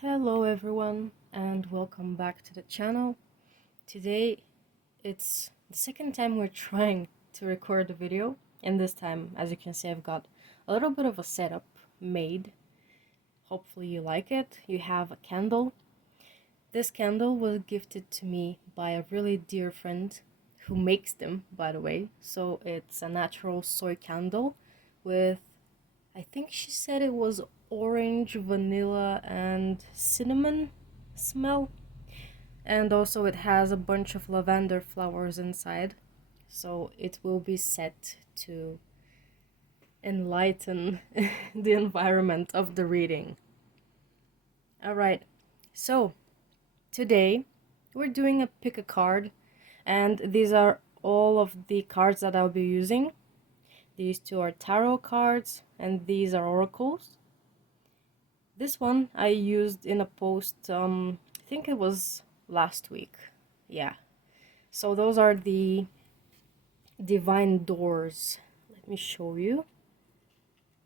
Hello everyone and welcome back to the channel. Today it's the second time we're trying to record a video, and this time, as you can see, I've got a little bit of a setup made. Hopefully you like it. You have a candle. This candle was gifted to me by a really dear friend who makes them, by the way. So it's a natural soy candle with, I think she said it was orange, vanilla, and cinnamon smell. And also it has a bunch of lavender flowers inside. So it will be set to enlighten the environment of the reading. Alright, so today we're doing a pick a card, and these are all of the cards that I'll be using. These two are tarot cards and these are oracles. This one I used in a post, I think it was last week. Yeah. So those are the divine doors. Let me show you.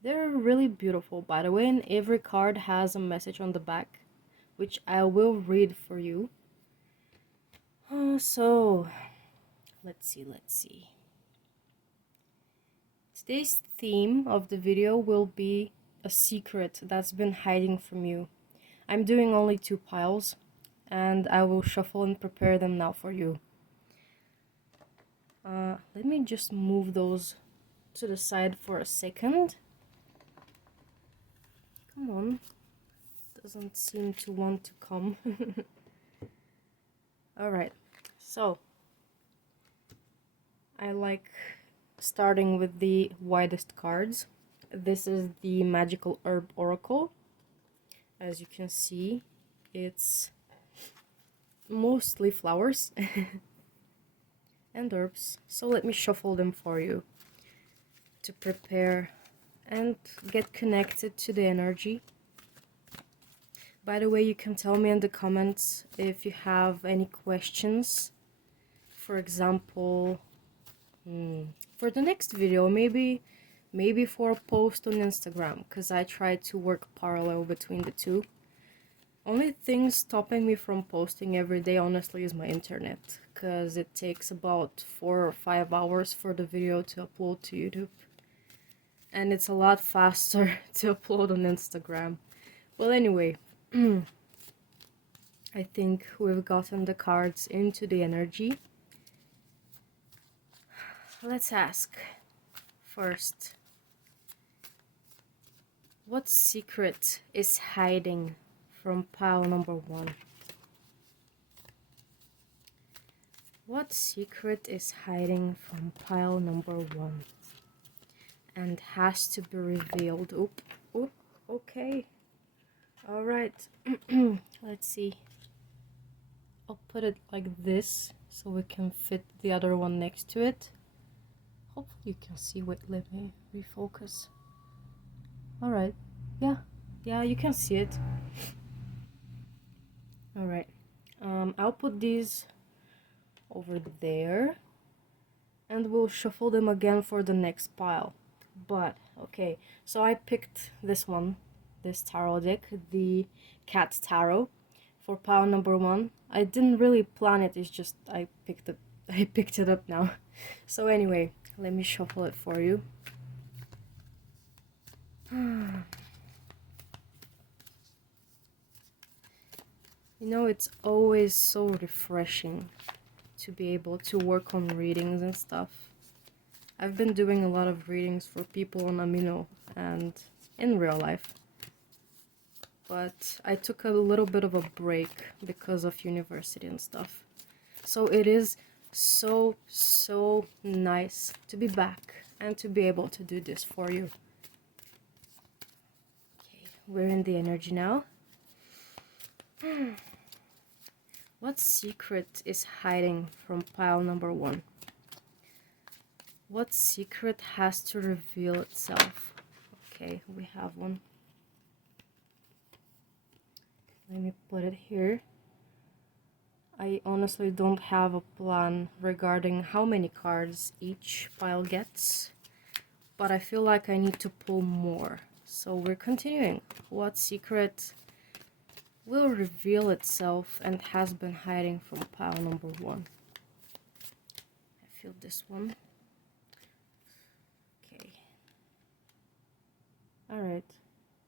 They're really beautiful, by the way, and every card has a message on the back, which I will read for you. So, let's see. Today's theme of the video will be a secret that's been hiding from you. I'm doing only 2 piles, and I will shuffle and prepare them now for you. Let me just move those to the side for a second. Come on. Doesn't seem to want to come. Alright, so I like starting with the widest cards. This is the Magical Herb Oracle. As you can see, it's mostly flowers and herbs. So let me shuffle them for you to prepare and get connected to the energy. By the way, you can tell me in the comments if you have any questions. For example, for the next video, maybe for a post on Instagram, because I try to work parallel between the two. Only thing stopping me from posting every day, honestly, is my internet, because it takes about 4 or 5 hours for the video to upload to YouTube, and it's a lot faster to upload on Instagram. Well, anyway, I think we've gotten the cards into the energy. Let's ask first, what secret is hiding from pile number 1? What secret is hiding from pile number 1 and has to be revealed? Oop, okay. Alright, let's see. I'll put it like this so we can fit the other one next to it. Hopefully you can see. Wait, let me refocus. Alright, yeah, you can see it. Alright, I'll put these over there and we'll shuffle them again for the next pile. But, okay, so I picked this one, this tarot deck, the Cat Tarot, for pile number 1. I didn't really plan it, it's just I picked it up now. So anyway, let me shuffle it for you. You know, it's always so refreshing to be able to work on readings and stuff. I've been doing a lot of readings for people on Amino and in real life, but I took a little bit of a break because of university and stuff. So it is so nice to be back and to be able to do this for you. Okay, we're in the energy now. What secret is hiding from pile number 1? What secret has to reveal itself? Okay, we have one. Let me put it here. I honestly don't have a plan regarding how many cards each pile gets, but I feel like I need to pull more. So we're continuing. What secret will reveal itself and has been hiding from pile number 1. I feel this one. Okay. Alright.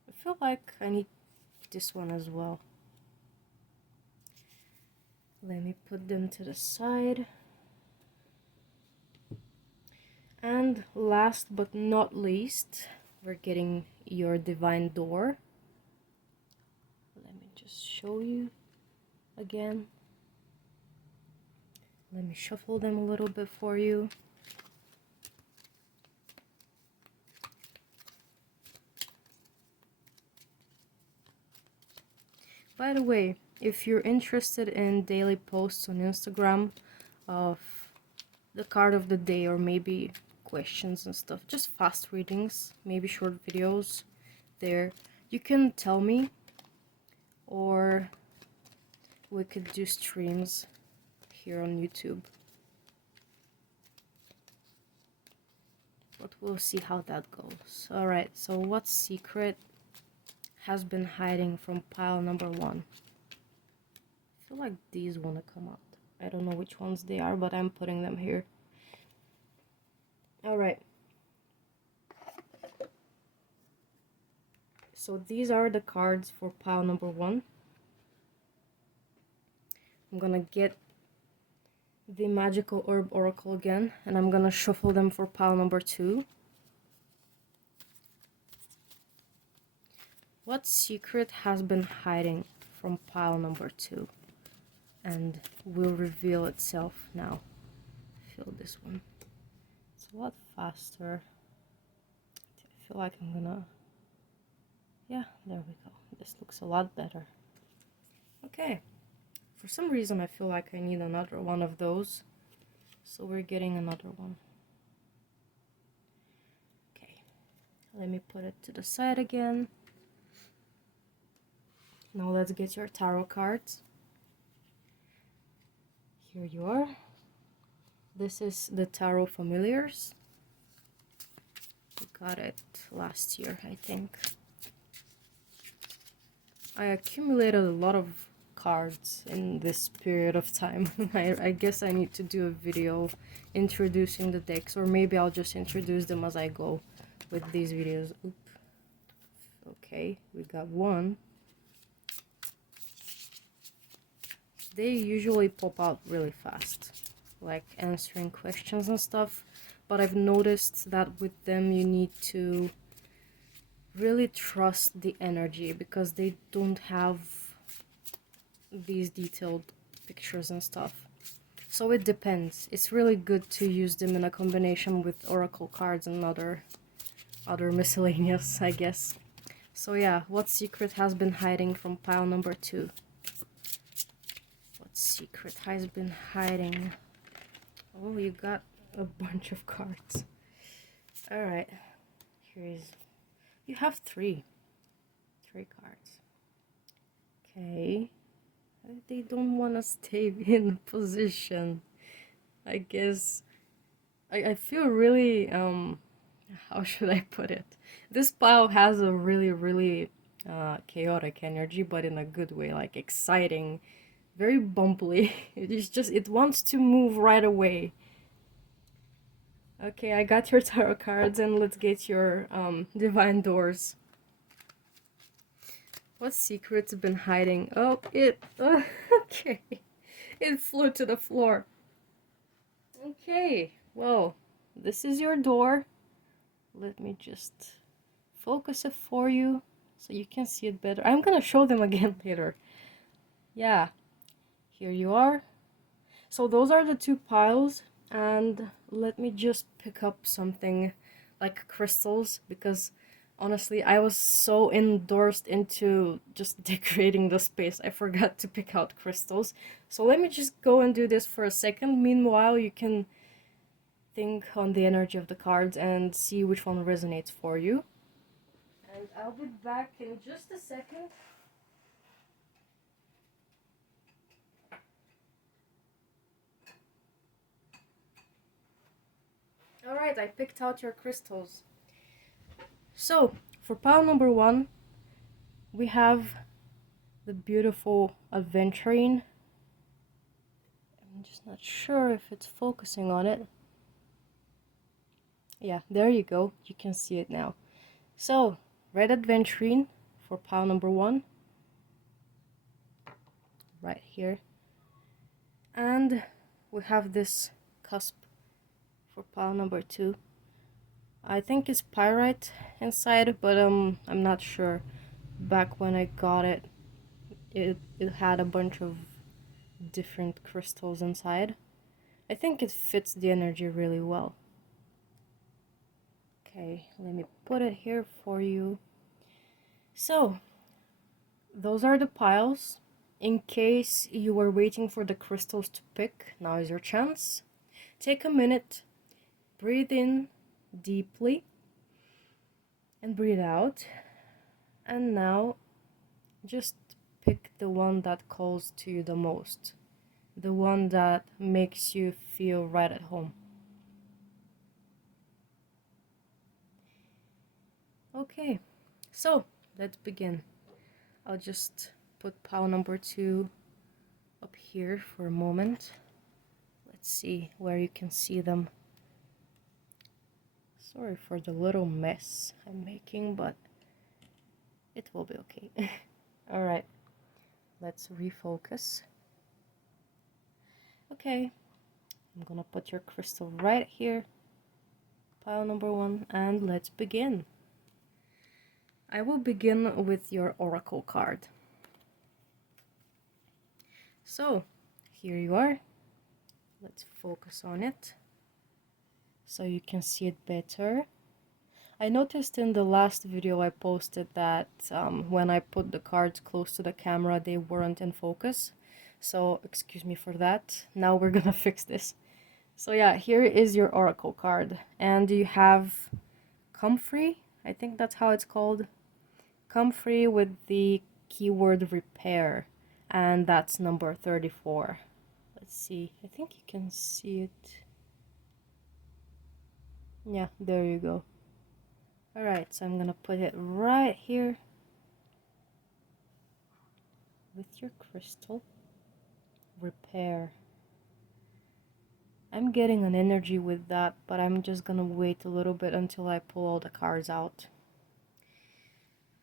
I feel like I need this one as well. Let me put them to the side. And last but not least, we're getting your divine door. Let me just show you again. Let me shuffle them a little bit for you. By the way, if you're interested in daily posts on Instagram of the card of the day, or maybe questions and stuff, just fast readings, maybe short videos there, you can tell me, or we could do streams here on YouTube. But we'll see how that goes. Alright, so what secret has been hiding from pile number 1? I feel like these want to come out. I don't know which ones they are, but I'm putting them here. Alright. So these are the cards for pile number 1. I'm gonna get the Magical Herb Oracle again, and I'm gonna shuffle them for pile number 2. What secret has been hiding from pile number 2 and will reveal itself now? Feel this one. It's a lot faster. I feel like I'm gonna... Yeah, there we go. This looks a lot better. Okay. For some reason I feel like I need another one of those. So we're getting another one. Okay. Let me put it to the side again. Now let's get your tarot cards. Here you are. This is the Tarot Familiars. I got it last year, I think. I accumulated a lot of cards in this period of time. I guess I need to do a video introducing the decks, or maybe I'll just introduce them as I go with these videos. Oop. Okay, we got one. They usually pop out really fast, like answering questions and stuff, but I've noticed that with them you need to really trust the energy, because they don't have these detailed pictures and stuff. So it depends. It's really good to use them in a combination with oracle cards and other miscellaneous, I guess. So yeah, what secret has been hiding from pile number 2? What secret has been hiding? Oh, you got a bunch of cards. Alright, here's... You have 3 cards. Okay. They don't want to stay in position. I guess... I feel really... how should I put it? This pile has a really chaotic energy, but in a good way, like exciting, very bumpy. It wants to move right away. Okay, I got your tarot cards, and let's get your divine doors. What secret's been hiding? Oh, okay. It flew to the floor. Okay, well, this is your door. Let me just focus it for you so you can see it better. I'm gonna show them again later. Yeah, here you are. So those are the 2 piles, and let me just pick up something like crystals, because honestly I was so endorsed into just decorating the space I forgot to pick out crystals. So let me just go and do this for a second. Meanwhile, you can think on the energy of the cards and see which one resonates for you. And I'll be back in just a second. Alright, I picked out your crystals. So, for pile number 1, we have the beautiful aventurine. I'm just not sure if it's focusing on it. Yeah, there you go. You can see it now. So, red aventurine for pile number 1. Right here. And we have this cusp for pile number 2. I think it's pyrite inside, but I'm not sure. Back when I got it, it had a bunch of different crystals inside. I think it fits the energy really well. Okay, let me put it here for you. So, those are the piles. In case you were waiting for the crystals to pick, now is your chance. Take a minute, breathe in deeply, and breathe out. And now, just pick the one that calls to you the most. The one that makes you feel right at home. Okay, so let's begin. I'll just put pile number 2 up here for a moment. Let's see where you can see them. Sorry for the little mess I'm making, but it will be okay. Alright, let's refocus. Okay, I'm gonna put your crystal right here, pile number 1, and let's begin. I will begin with your oracle card. So, here you are. Let's focus on it so you can see it better. I noticed in the last video I posted that when I put the cards close to the camera, they weren't in focus. So, excuse me for that. Now we're gonna fix this. So yeah, here is your oracle card. And you have Comfrey, I think that's how it's called. Comfrey with the keyword repair. And that's number 34. Let's see, I think you can see it. Yeah, there you go. Alright, so I'm gonna put it right here with your crystal. Repair. I'm getting an energy with that, but I'm just gonna wait a little bit until I pull all the cards out.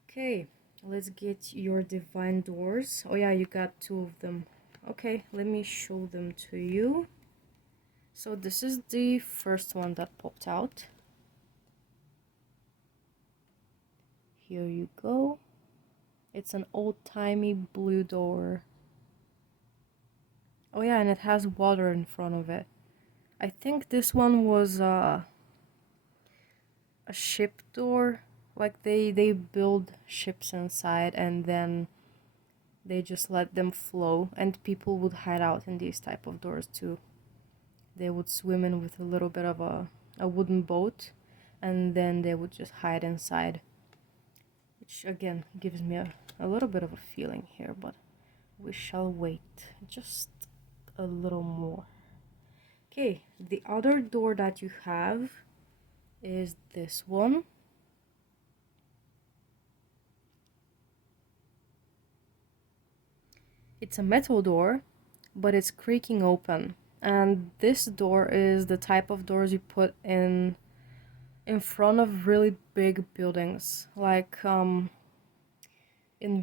Okay, let's get your divine doors. Oh yeah, you got 2 of them. Okay, let me show them to you. So this is the first one that popped out. Here you go. It's an old-timey blue door. Oh yeah, and it has water in front of it. I think this one was a ship door. Like they build ships inside and then they just let them flow, and people would hide out in these type of doors too. They would swim in with a little bit of a wooden boat, and then they would just hide inside. Which again gives me a little bit of a feeling here, but we shall wait just a little more. Okay, the other door that you have is this one. It's a metal door, but it's creaking open. And this door is the type of doors you put in front of really big buildings. Like in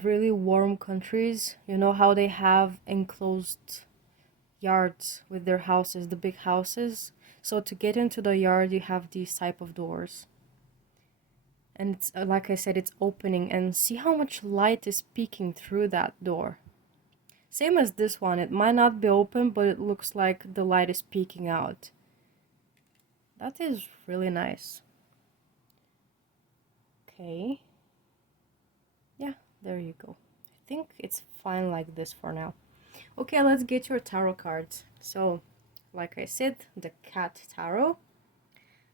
really warm countries, you know how they have enclosed yards with their houses, the big houses. So to get into the yard, you have these type of doors. And it's like I said, it's opening, and see how much light is peeking through that door. Same as this one, it might not be open, but it looks like the light is peeking out. That is really nice. Okay. Yeah, there you go. I think it's fine like this for now. Okay, let's get your tarot cards. So, like I said, the cat tarot.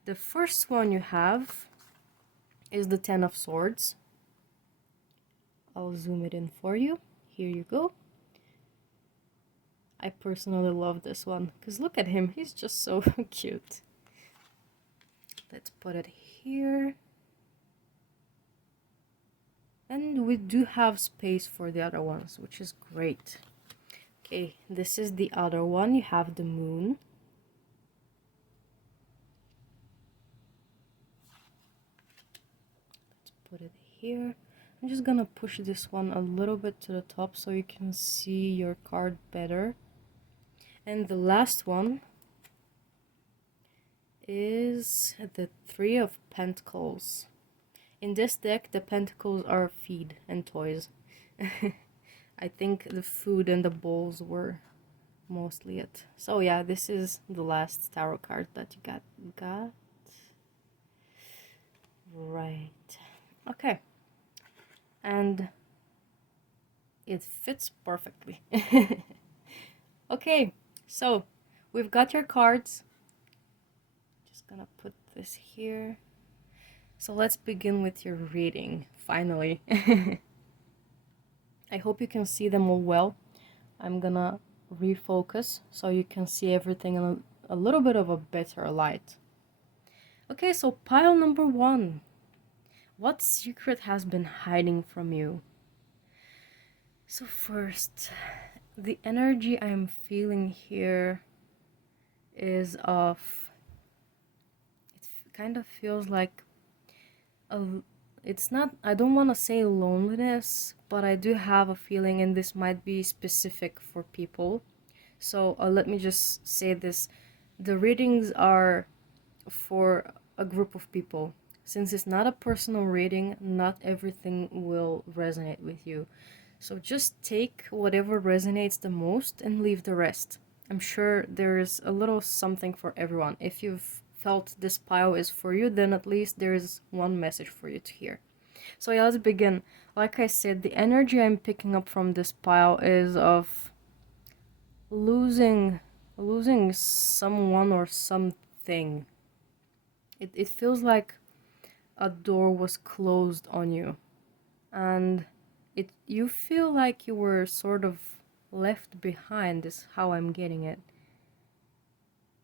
The first one you have is the 10 of Swords. I'll zoom it in for you. Here you go. I personally love this one, because look at him, he's just so cute. Let's put it here. And we do have space for the other ones, which is great. Okay, this is the other one. You have the moon. Let's put it here. I'm just gonna push this one a little bit to the top so you can see your card better. And the last one is the Three of Pentacles. In this deck, the pentacles are feed and toys. I think the food and the bowls were mostly it. So yeah, this is the last tarot card that you got. Right. Okay. And it fits perfectly. Okay, so we've got your cards. Just gonna put this here. So let's begin with your reading, finally. I hope you can see them all well. I'm gonna refocus so you can see everything in a little bit of a better light. Okay, so pile number 1. What secret has been hiding from you? So first, the energy I'm feeling here is of, it kind of feels like it's not, I don't want to say loneliness, but I do have a feeling, and this might be specific for people. So let me just say this. The readings are for a group of people. Since it's not a personal reading, not everything will resonate with you. So just take whatever resonates the most and leave the rest. I'm sure there's a little something for everyone. If you've felt this pile is for you, then at least there is one message for you to hear. So yeah, let's begin. Like I said, the energy I'm picking up from this pile is of losing someone or something. It feels like a door was closed on you, and you feel like you were sort of left behind, is how I'm getting it.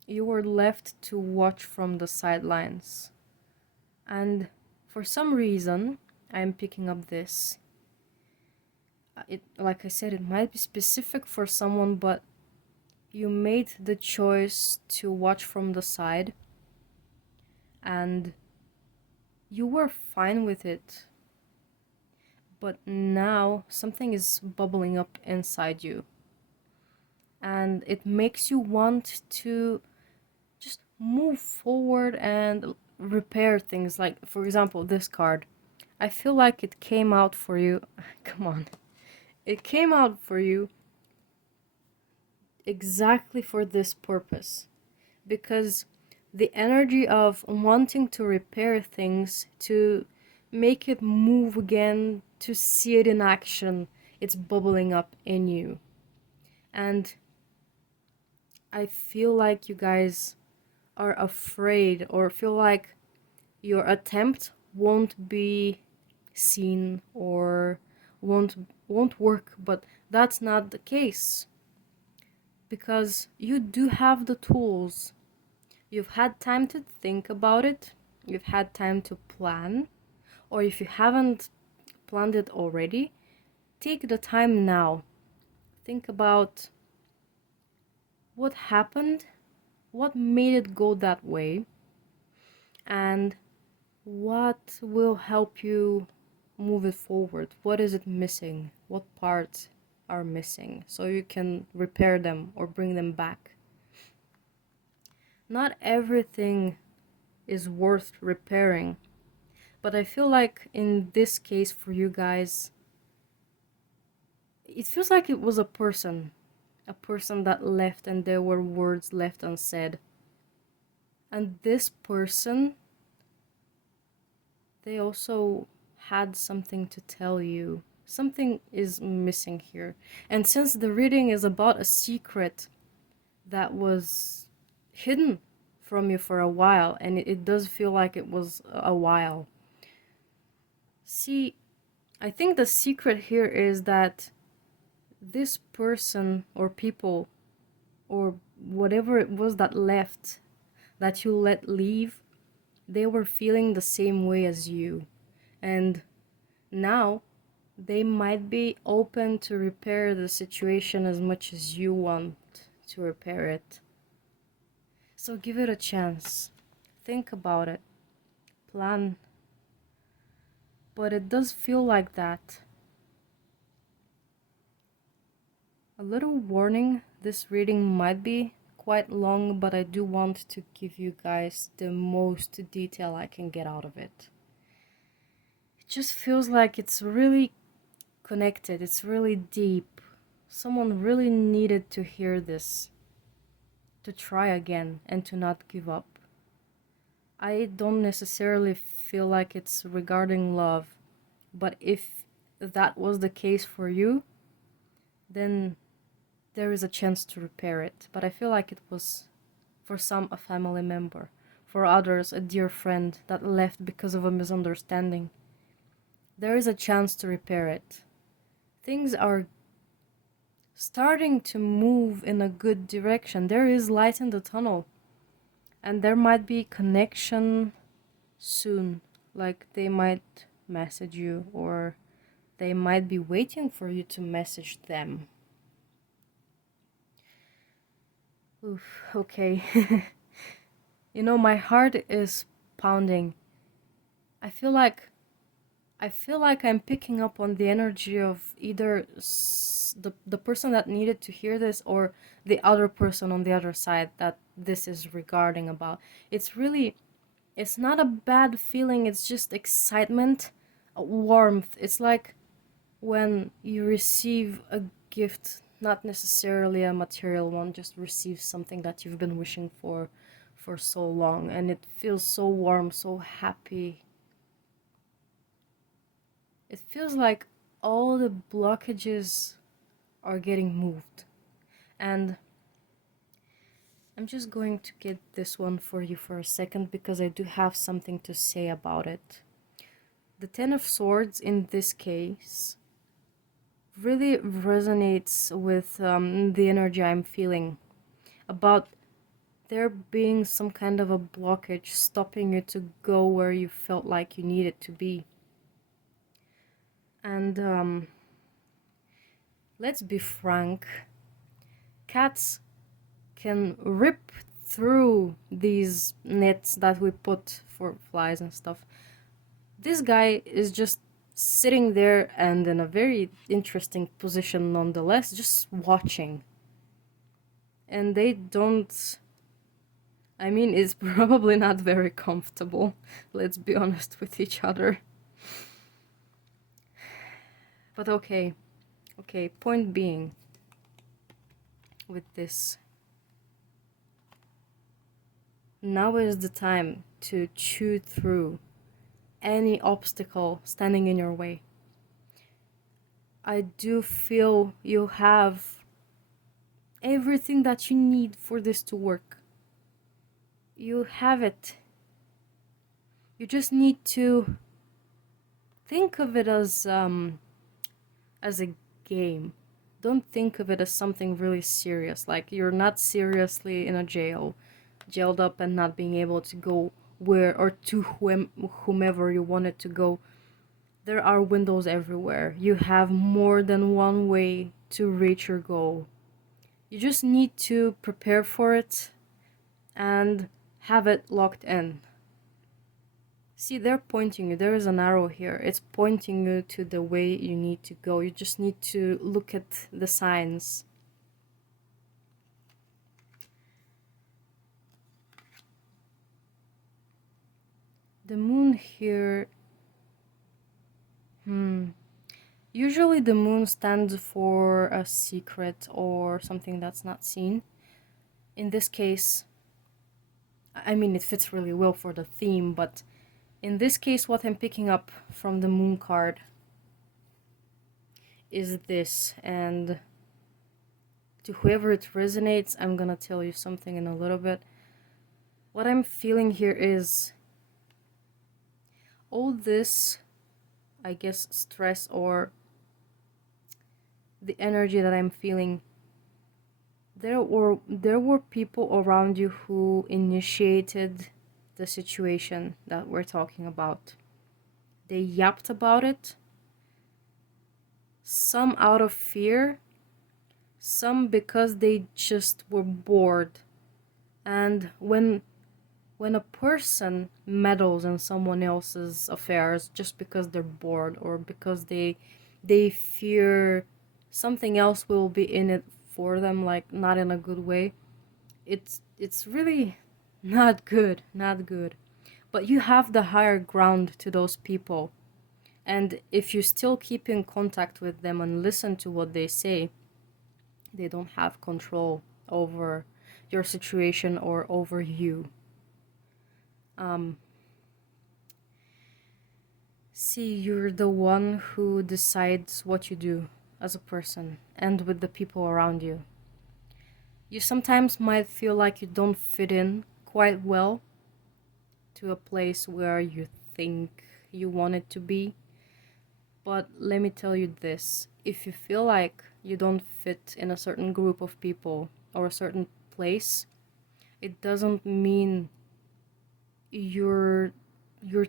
You were left to watch from the sidelines, and for some reason I'm picking up this. It, like I said, it might be specific for someone, but you made the choice to watch from the side and you were fine with it. But now something is bubbling up inside you, and it makes you want to just move forward and repair things. Like, for example, this card. I feel like it came out for you. Come on. It came out for you exactly for this purpose. Because the energy of wanting to repair things, to make it move again, to see it in action, it's bubbling up in you. And I feel like you guys are afraid or feel like your attempt won't be seen or won't work, but that's not the case, because you do have the tools. You've had time to think about it, you've had time to plan, or if you haven't planned it already, take the time now. Think about what happened, what made it go that way, and what will help you move it forward. What is it missing? What parts are missing so you can repair them or bring them back? Not everything is worth repairing, but I feel like in this case for you guys, it feels like it was a person that left and there were words left unsaid. And this person, they also had something to tell you. Something is missing here. And since the reading is about a secret that was hidden from you for a while, and it does feel like it was a while. See, I think the secret here is that this person or people or whatever it was that left, that you let leave, they were feeling the same way as you. And now they might be open to repair the situation as much as you want to repair it. So give it a chance. Think about it. Plan. But it does feel like that. A little warning, this reading might be quite long, but I do want to give you guys the most detail I can get out of it. It just feels like it's really connected, it's really deep. Someone really needed to hear this, to try again and to not give up. I don't necessarily feel like it's regarding love, but if that was the case for you, then there is a chance to repair it. But I feel like it was, for some, a family member, for others, a dear friend that left because of a misunderstanding. There is a chance to repair it. Things are starting to move in a good direction. There is light in the tunnel, and there might be connection soon. Like they might message you, or they might be waiting for you to message them. Oof, okay. You know, my heart is pounding. I feel like I'm picking up on the energy of either the person that needed to hear this, or the other person on the other side that this is regarding about. It's not a bad feeling, it's just excitement, warmth. It's like when you receive a gift, not necessarily a material one, just receive something that you've been wishing for so long, and it feels so warm, so happy. It feels like all the blockages are getting moved. And I'm just going to get this one for you for a second, because I do have something to say about it. The Ten of Swords in this case really resonates with the energy I'm feeling about there being some kind of a blockage stopping you to go where you felt like you needed to be. And let's be frank, cats can rip through these nets that we put for flies and stuff. This guy is just sitting there, and in a very interesting position nonetheless, just watching. And they don't... I mean, it's probably not very comfortable, let's be honest with each other. But okay, point being, with this, now is the time to chew through any obstacle standing in your way. I do feel you have everything that you need for this to work. You have it. You just need to think of it as a game. Don't think of it as something really serious. Like you're not seriously in a jailed up and not being able to go where or to whomever you wanted to go. There are windows everywhere. You have more than one way to reach your goal. You just need to prepare for it and have it locked in. See, they're pointing you. There is an arrow here. It's pointing you to the way you need to go. You just need to look at the signs. The moon here... Usually the moon stands for a secret or something that's not seen. In this case, I mean, it fits really well for the theme, but in this case, what I'm picking up from the moon card is this, and to whoever it resonates, I'm gonna tell you something in a little bit. What I'm feeling here is all this, I guess, stress or the energy that I'm feeling. There were people around you who initiated the situation that we're talking about. They yapped about it. some out of fear, some because they just were bored. And when a person meddles in someone else's affairs just because they're bored, or because they fear something else will be in it for them, like not in a good way, it's really not good, not good. But you have the higher ground to those people, and if you still keep in contact with them and listen to what they say, they don't have control over your situation or over you. See, you're the one who decides what you do as a person and with the people around you. You sometimes might feel like you don't fit in quite well to a place where you think you want it to be. But let me tell you this, if you feel like you don't fit in a certain group of people or a certain place, it doesn't mean you're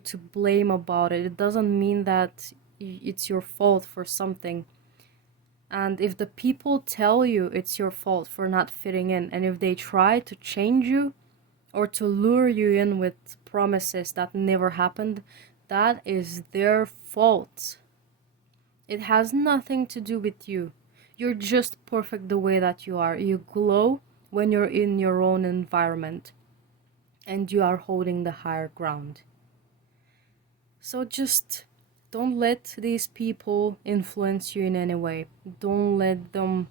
to blame about it. It doesn't mean that it's your fault for something. And if the people tell you it's your fault for not fitting in, and if they try to change you or to lure you in with promises that never happened, that is their fault. It has nothing to do with you. You're just perfect the way that you are. You glow when you're in your own environment and you are holding the higher ground. So just don't let these people influence you in any way. Don't let them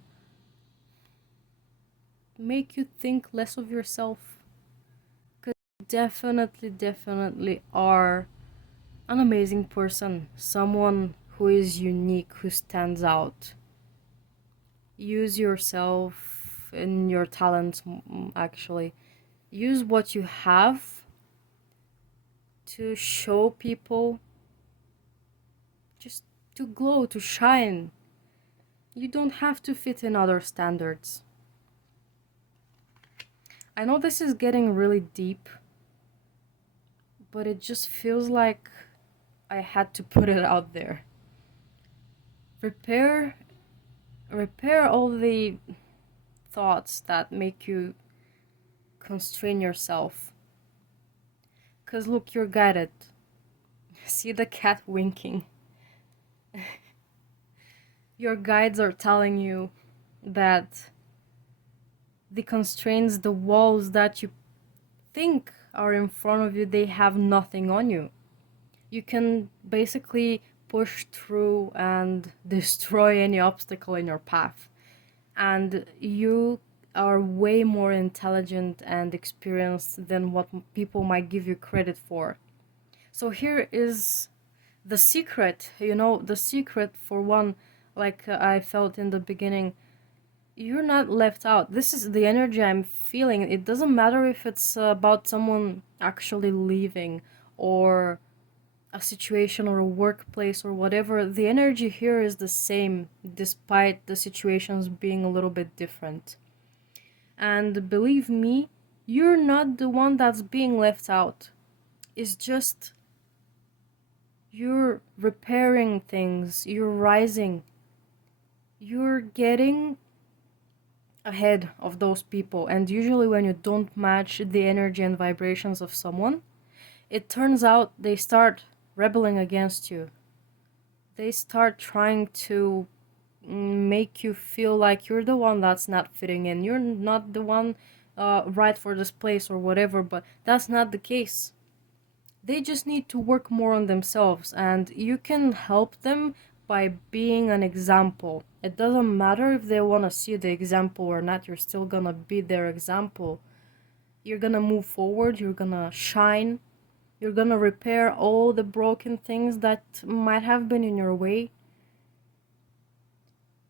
make you think less of yourself. Because you definitely are an amazing person. Someone who is unique, who stands out. Use yourself and your talents, actually. Use what you have to show people, just to glow, to shine. You don't have to fit in other standards. I know this is getting really deep, but it just feels like I had to put it out there. Repair all the thoughts that make you constrain yourself. 'Cause look, you're guided. See the cat winking. Your guides are telling you that the constraints, the walls that you think are in front of you, they have nothing on you. You can basically push through and destroy any obstacle in your path. And you are way more intelligent and experienced than what people might give you credit for. So here is the secret, the secret for one, like I felt in the beginning. You're not left out. This is the energy I'm feeling. It doesn't matter if it's about someone actually leaving, or a situation or a workplace or whatever. The energy here is the same despite the situations being a little bit different. And believe me, you're not the one that's being left out. It's just you're repairing things, you're rising, you're getting ahead of those people. And usually when you don't match the energy and vibrations of someone, it turns out they start rebelling against you. They start trying to make you feel like you're the one that's not fitting in. You're not the one right for this place or whatever, but that's not the case. They just need to work more on themselves, and you can help them by being an example. It doesn't matter if they want to see the example or not, you're still gonna be their example. You're gonna move forward, you're gonna shine, you're gonna repair all the broken things that might have been in your way.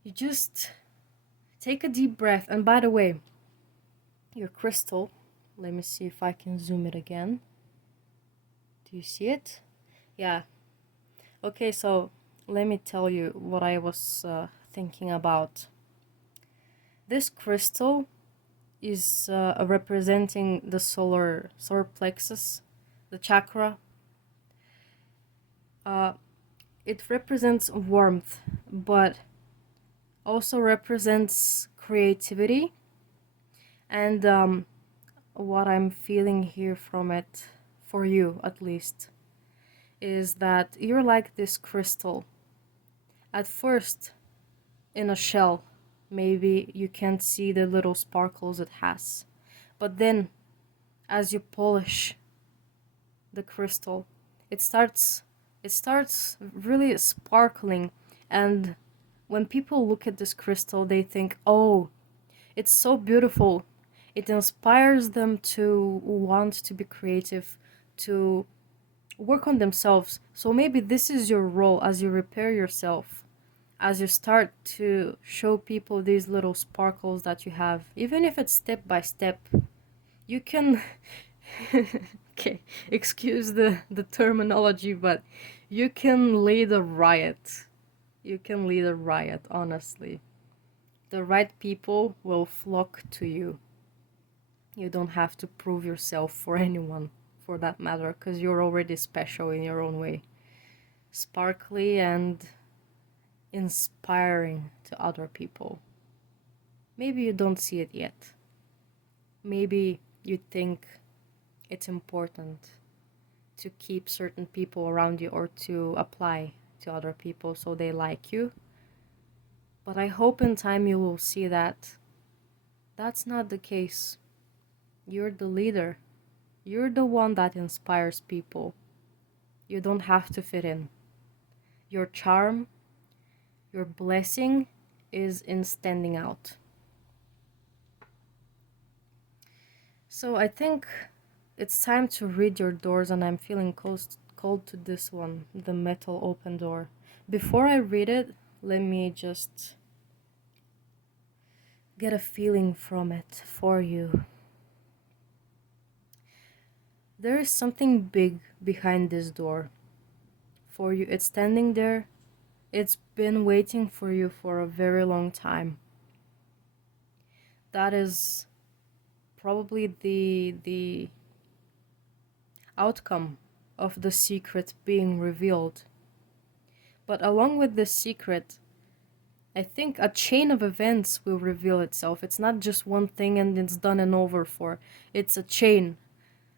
You just take a deep breath. And by the way, your crystal, let me see if I can zoom it again. Do you see it? Yeah. Okay, so let me tell you what I was thinking about. This crystal is representing the solar plexus, the chakra. it represents warmth, but also represents creativity. And what I'm feeling here from it, for you at least, is that you're like this crystal. At first, in a shell, maybe you can't see the little sparkles it has. But then, as you polish the crystal, it starts really sparkling. And when people look at this crystal, they think, oh, it's so beautiful. It inspires them to want to be creative, to work on themselves. So maybe this is your role as you repair yourself, as you start to show people these little sparkles that you have, even if it's step by step. You can okay, excuse the terminology, but you can lead a riot. You can lead a riot, honestly. The right people will flock to you. You don't have to prove yourself for anyone, for that matter, because you're already special in your own way. Sparkly and inspiring to other people. Maybe you don't see it yet. Maybe you think it's important to keep certain people around you or to apply to other people so they like you. But I hope in time you will see that that's not the case. You're the leader. You're the one that inspires people. You don't have to fit in. Your charm, your blessing is in standing out. So I think it's time to read your doors, and I'm feeling cold to this one, the metal open door. Before I read it, let me just get a feeling from it for you. There is something big behind this door. For you, it's standing there. It's been waiting for you for a very long time. That is probably the outcome of the secret being revealed. But along with this secret, I think a chain of events will reveal itself. It's not just one thing and it's done and over for. It's a chain.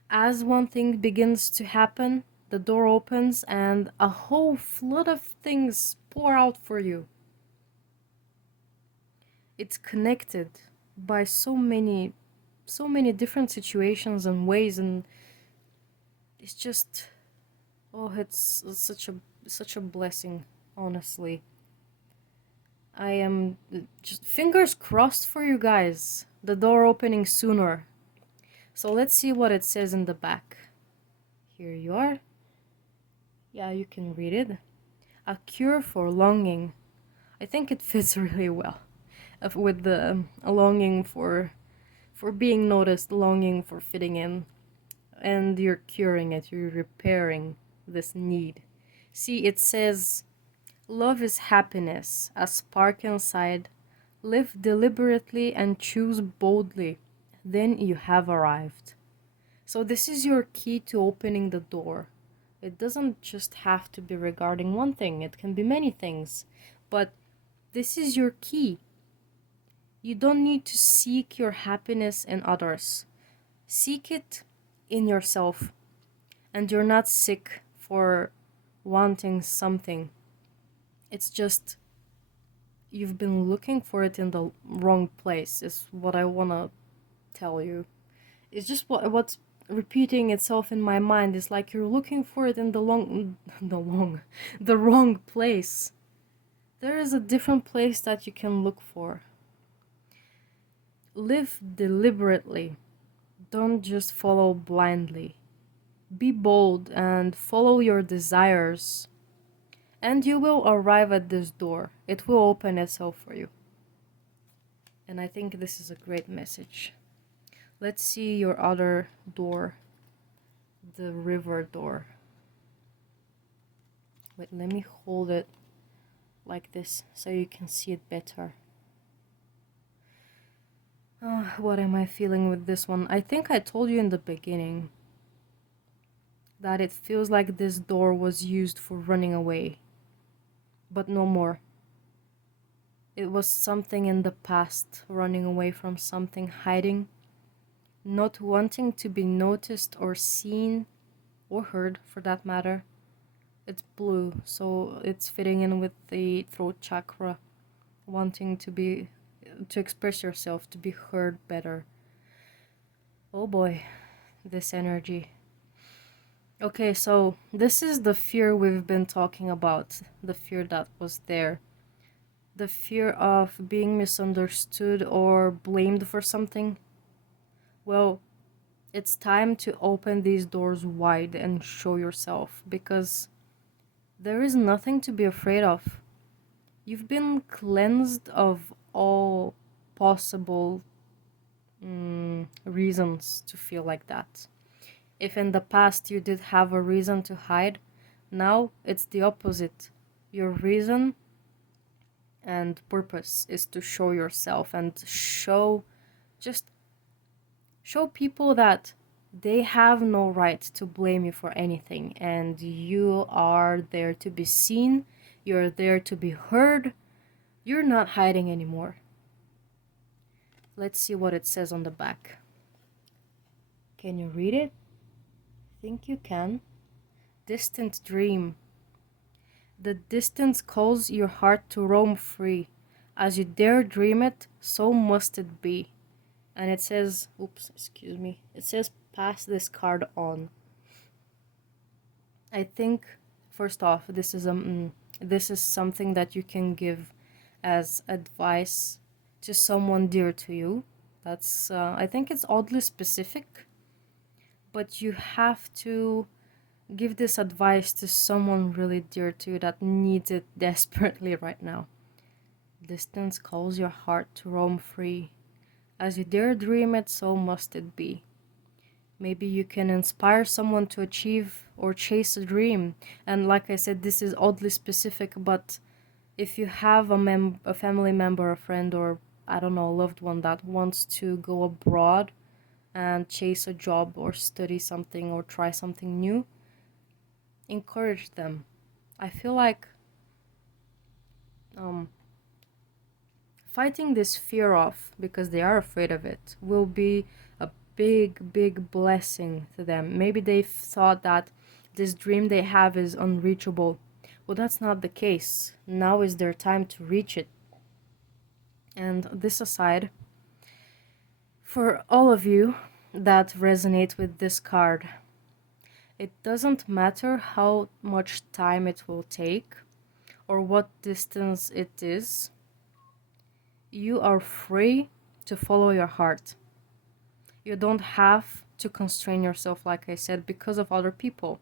As one thing begins to happen, the door opens and a whole flood of things pour out for you. It's connected by so many different situations and ways, and it's just, oh, it's such a blessing, honestly. I am just fingers crossed for you guys. The door opening sooner. So let's see what it says in the back. Here you are. Yeah, you can read it. A cure for longing. I think it fits really well with the longing for being noticed, longing for fitting in. And you're curing it, you're repairing this need. See, it says, love is happiness, a spark inside. Live deliberately and choose boldly. Then you have arrived. So this is your key to opening the door. It doesn't just have to be regarding one thing, it can be many things. But this is your key. You don't need to seek your happiness in others. Seek it in yourself. And you're not sick for wanting something. It's just you've been looking for it in the wrong place, is what I want to tell you. It's just what's repeating itself in my mind is like you're looking for it in the wrong place. There is a different place that you can look for. Live deliberately. Don't just follow blindly. Be bold and follow your desires. And you will arrive at this door. It will open itself for you. And I think this is a great message. Let's see your other door. The river door. Wait, let me hold it like this so you can see it better. What am I feeling with this one? I think I told you in the beginning that it feels like this door was used for running away. but no more. It was something in the past, running away from something, hiding, not wanting to be noticed or seen or heard for that matter. It's blue, so it's fitting in with the throat chakra, wanting to express yourself, to be heard better. Oh boy, this energy. Okay, so this is the fear we've been talking about, the fear that was there. The fear of being misunderstood or blamed for something. Well, it's time to open these doors wide and show yourself, because there is nothing to be afraid of. You've been cleansed of all possible reasons to feel like that. If in the past you did have a reason to hide, now it's the opposite. Your reason and purpose is to show yourself and just show people that they have no right to blame you for anything, and you are there to be seen, you're there to be heard, you're not hiding anymore. Let's see what it says on the back. Can you read it? Think you can. Distant dream. The distance calls your heart to roam free. As you dare dream it, so must it be. And it says, oops, excuse me, it says pass this card on. I think, first off, this is something that you can give as advice to someone dear to you. That's I think it's oddly specific, but you have to give this advice to someone really dear to you that needs it desperately right now. Distance calls your heart to roam free. As you dare dream it, so must it be. Maybe you can inspire someone to achieve or chase a dream. And like I said, this is oddly specific, but if you have a family member, a friend, or I don't know, a loved one that wants to go abroad and chase a job or study something or try something new, encourage them. I feel like fighting this fear off, because they are afraid of it, will be a big blessing to them. Maybe they've thought that this dream they have is unreachable. Well, that's not the case. Now is their time to reach it. And this aside, for all of you that resonate with this card, it doesn't matter how much time it will take or what distance it is. You are free to follow your heart. You don't have to constrain yourself, like I said, because of other people.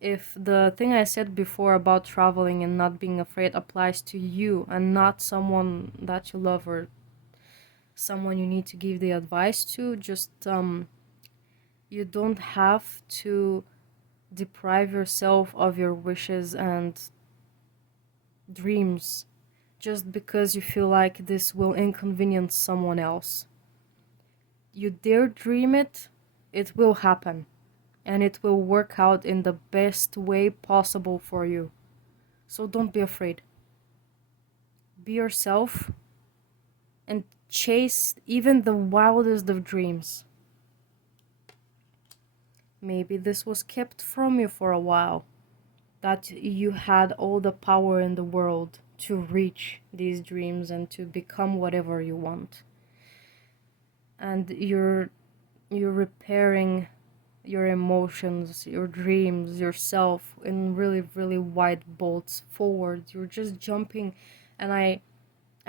If the thing I said before about traveling and not being afraid applies to you and not someone that you love or someone you need to give the advice to, just you don't have to deprive yourself of your wishes and dreams just because you feel like this will inconvenience someone else. You dare dream it, it will happen, and it will work out in the best way possible for you. So don't be afraid. Be yourself and chase even the wildest of dreams. Maybe this was kept from you for a while, that you had all the power in the world to reach these dreams and to become whatever you want. And you're repairing your emotions, your dreams, yourself in really wide bolts forward. You're just jumping, and I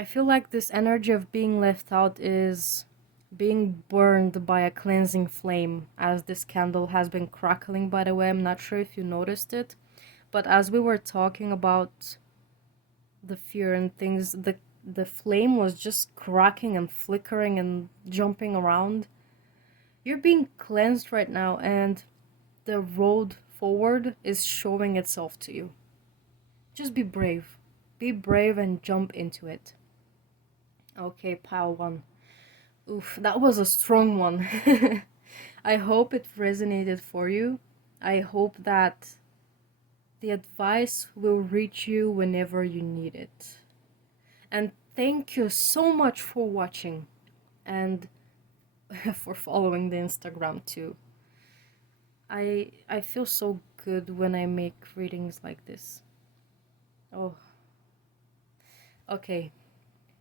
feel like this energy of being left out is being burned by a cleansing flame, as this candle has been crackling, by the way. I'm not sure if you noticed it, but as we were talking about the fear and things, the flame was just cracking and flickering and jumping around. You're being cleansed right now, and the road forward is showing itself to you. Just be brave. Be brave and jump into it. Okay, pile one. Oof, that was a strong one. I hope it resonated for you. I hope that The advice will reach you whenever you need it. And thank you so much for watching and for following the Instagram too. I feel so good when I make readings like this. Oh. Okay.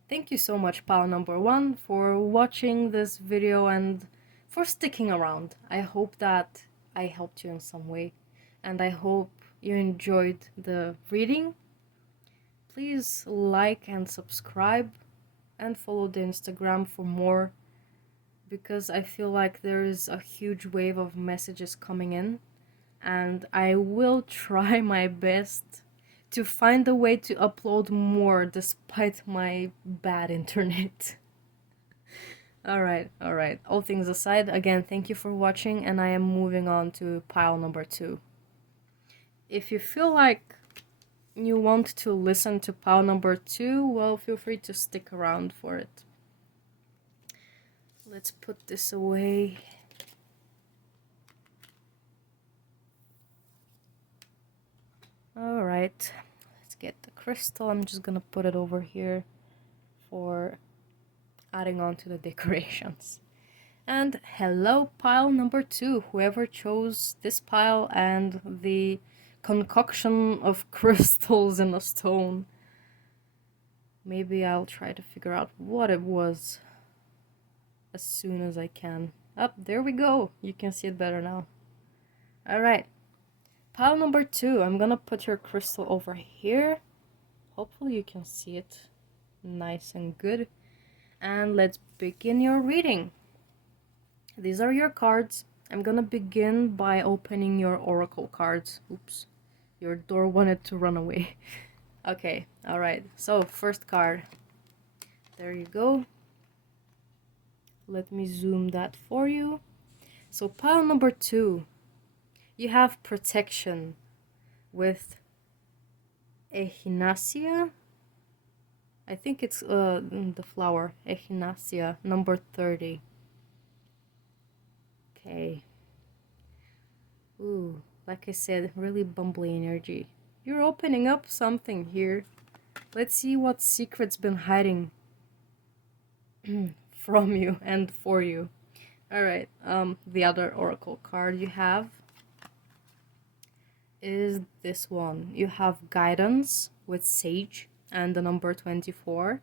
Thank you so much, pal number one, for watching this video and for sticking around. I hope that I helped you in some way, and I hope you enjoyed the reading. Please like and subscribe and follow the Instagram for more, because I feel like there is a huge wave of messages coming in, and I will try my best to find a way to upload more despite my bad internet. Alright. All things aside, again, thank you for watching, and I am moving on to pile number 2. If you feel like you want to listen to pile number 2, well, feel free to stick around for it. Let's put this away. Alright, let's get the crystal. I'm just gonna put it over here for adding on to the decorations. And hello, pile number 2, whoever chose this pile and the concoction of crystals in a stone. Maybe I'll try to figure out what it was as soon as I can. Up, there we go. You can see it better now. Alright. Pile number 2, I'm gonna put your crystal over here. Hopefully you can see it nice and good. And let's begin your reading. These are your cards. I'm gonna begin by opening your oracle cards. Oops, your door wanted to run away. Okay, alright, so first card. There you go. Let me zoom that for you. So pile number 2. You have protection with Echinacea. I think it's the flower, Echinacea, number 30. Okay. Ooh, like I said, really bumbly energy. You're opening up something here. Let's see what secret's been hiding from you and for you. Alright, the other oracle card you have is this one. You have guidance with sage and the number 24,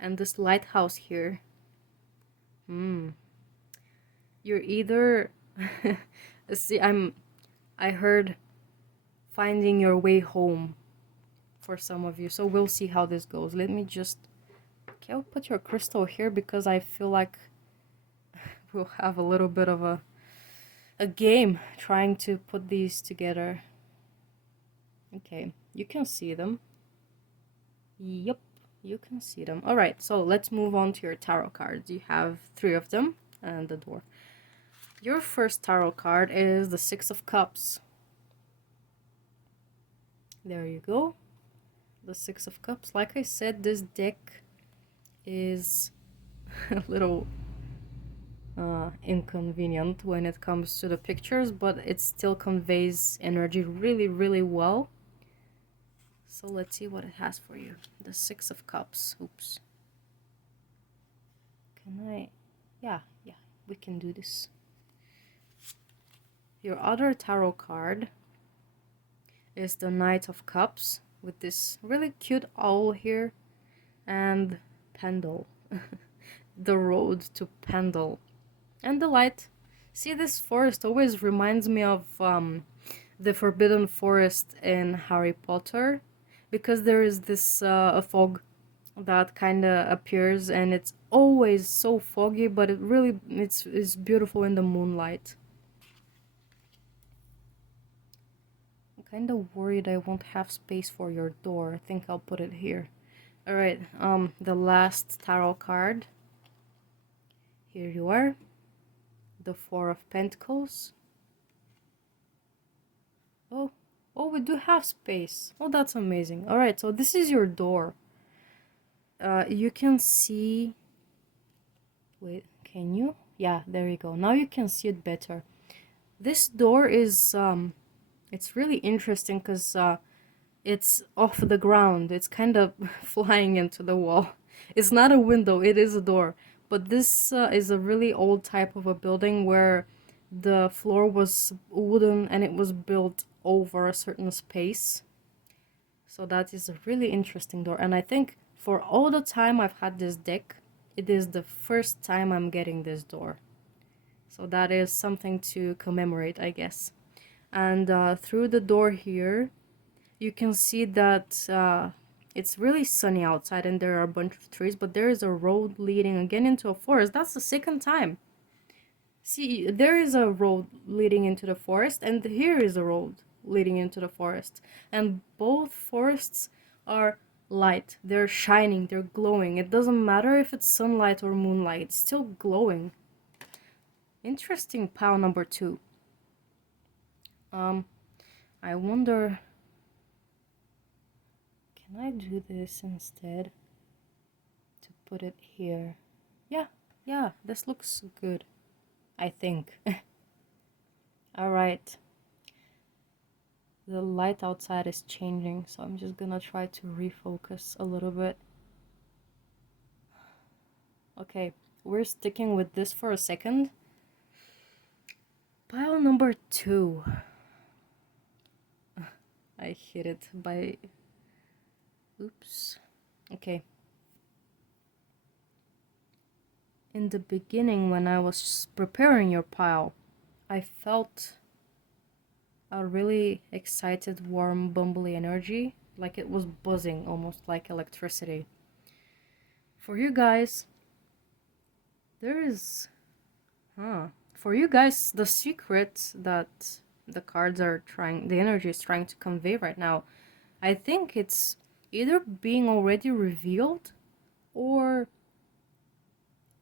and this lighthouse here. You're either see, I heard finding your way home for some of you, so we'll see how this goes. Let me just, okay, I'll put your crystal here because I feel like we'll have a little bit of a game trying to put these together. Okay, you can see them. Yep, you can see them. Alright, so let's move on to your tarot cards. You have 3 of them and the door. Your first tarot card is the 6 of Cups. There you go. The 6 of Cups. Like I said, this deck is a little inconvenient when it comes to the pictures, but it still conveys energy really, really well. So let's see what it has for you. The 6 of Cups. Oops. Can I? Yeah, we can do this. Your other tarot card is the Knight of Cups with this really cute owl here and Pendle. The road to Pendle. And the light. See, this forest always reminds me of the Forbidden Forest in Harry Potter, because there is this a fog that kind of appears, and it's always so foggy, but it's beautiful in the moonlight. I'm kind of worried I won't have space for your door. I think I'll put it here. Alright, the last tarot card. Here you are. The 4 of Pentacles. Oh, we do have space. Oh, that's amazing. Alright, so this is your door. You can see... Wait, can you? Yeah, there you go. Now you can see it better. This door is It's really interesting because it's off the ground. It's kind of flying into the wall. It's not a window, it is a door. But this is a really old type of a building where the floor was wooden and it was built over a certain space. So that is a really interesting door. And I think for all the time I've had this deck, it is the first time I'm getting this door. So that is something to commemorate, I guess. And through the door here, you can see that it's really sunny outside and there are a bunch of trees, but there is a road leading again into a forest. That's the second time. See, there is a road leading into the forest, and here is a road leading into the forest. And both forests are light. They're shining, they're glowing. It doesn't matter if it's sunlight or moonlight, it's still glowing. Interesting pile number 2. I wonder, can I do this instead to put it here? Yeah, this looks good, I think. Alright. The light outside is changing, so I'm just gonna try to refocus a little bit. Okay, we're sticking with this for a second. Pile number 2. I hit it by... Oops. Okay. In the beginning, when I was preparing your pile, I felt a really excited, warm, bumbly energy, like it was buzzing, almost like electricity. For you guys, there is... For you guys, the secret that the cards are trying, the energy is trying to convey right now, I think it's either being already revealed or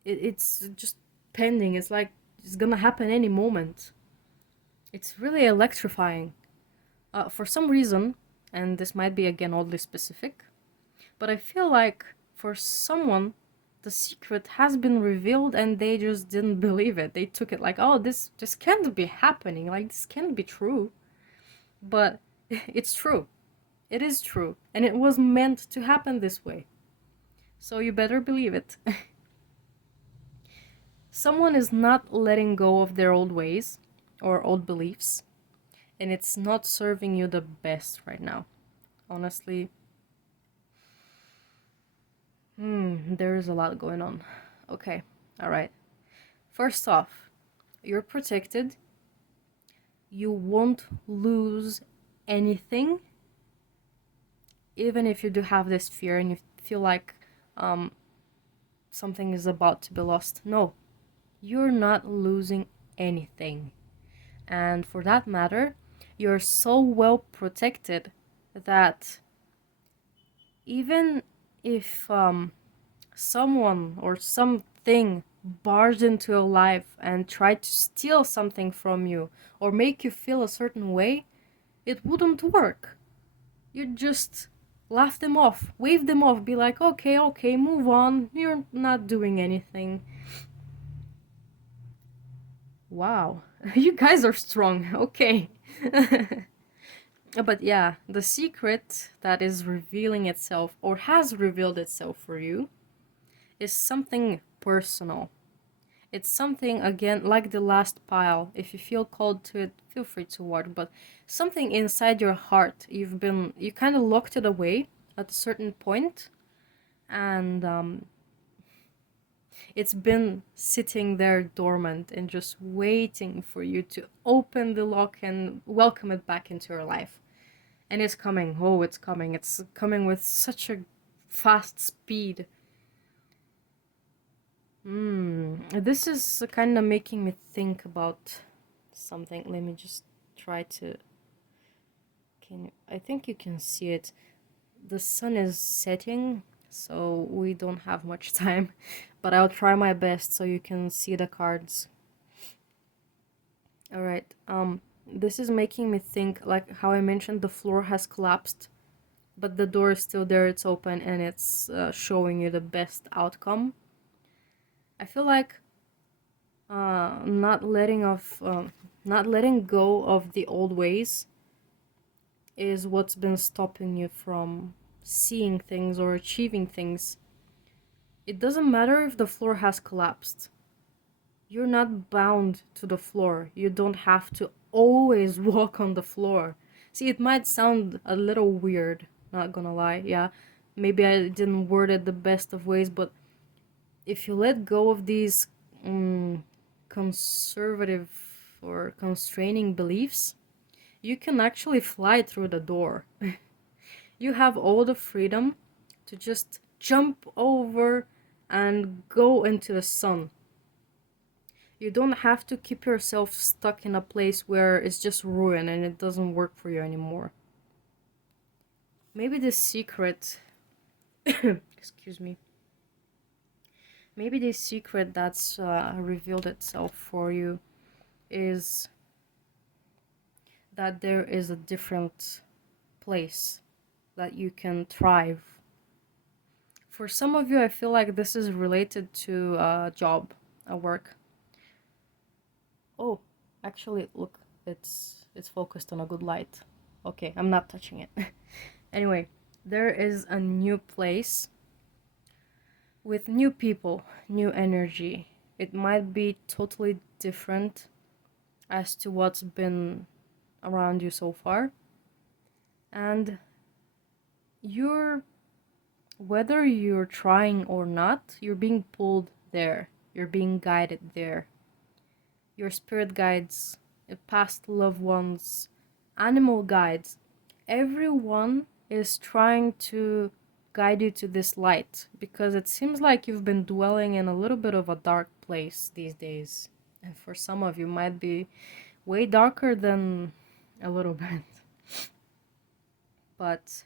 it's just pending. It's like it's gonna happen any moment. It's really electrifying. For some reason, and this might be again oddly specific, but I feel like for someone, the secret has been revealed and they just didn't believe it. They took it like, oh, this can't be happening. Like, this can't be true. But it's true. It is true. And it was meant to happen this way. So you better believe it. Someone is not letting go of their old ways or old beliefs, and it's not serving you the best right now. Honestly, there is a lot going on. Okay, alright. First off, you're protected. You won't lose anything. Even if you do have this fear and you feel like something is about to be lost. No, you're not losing anything. And for that matter, you're so well protected that even if someone or something barged into your life and tried to steal something from you or make you feel a certain way, it wouldn't work. You'd just laugh them off, wave them off, be like, okay, move on, you're not doing anything. Wow, you guys are strong, okay. But yeah, the secret that is revealing itself or has revealed itself for you is something personal. It's something, again, like the last pile. If you feel called to it, feel free to watch, but something inside your heart. You kind of locked it away at a certain point, and it's been sitting there dormant and just waiting for you to open the lock and welcome it back into your life. And it's coming. Oh, it's coming. It's coming with such a fast speed. This is kind of making me think about something. Let me just try to... I think you can see it. The sun is setting, so we don't have much time. But I'll try my best so you can see the cards. Alright, this is making me think, like how I mentioned, the floor has collapsed, but the door is still there, it's open, and it's showing you the best outcome. I feel like not letting go of the old ways is what's been stopping you from seeing things or achieving things. It doesn't matter if the floor has collapsed. You're not bound to the floor. You don't have to always walk on the floor. See, it might sound a little weird, not gonna lie. Yeah, maybe I didn't word it the best of ways, but if you let go of these conservative or constraining beliefs, you can actually fly through the door. You have all the freedom to just jump over and go into the sun. You don't have to keep yourself stuck in a place where it's just ruin and it doesn't work for you anymore. Maybe the secret, excuse me, maybe the secret that's revealed itself for you is that there is a different place that you can thrive. For some of you, I feel like this is related to a job, a work. Oh, actually, look, it's focused on a good light. Okay, I'm not touching it. Anyway, there is a new place with new people, new energy. It might be totally different as to what's been around you so far. And you're, whether you're trying or not, you're being pulled there. You're being guided there. Your spirit guides, past loved ones, animal guides, everyone is trying to guide you to this light because it seems like you've been dwelling in a little bit of a dark place these days. And for some of you might be way darker than a little bit. But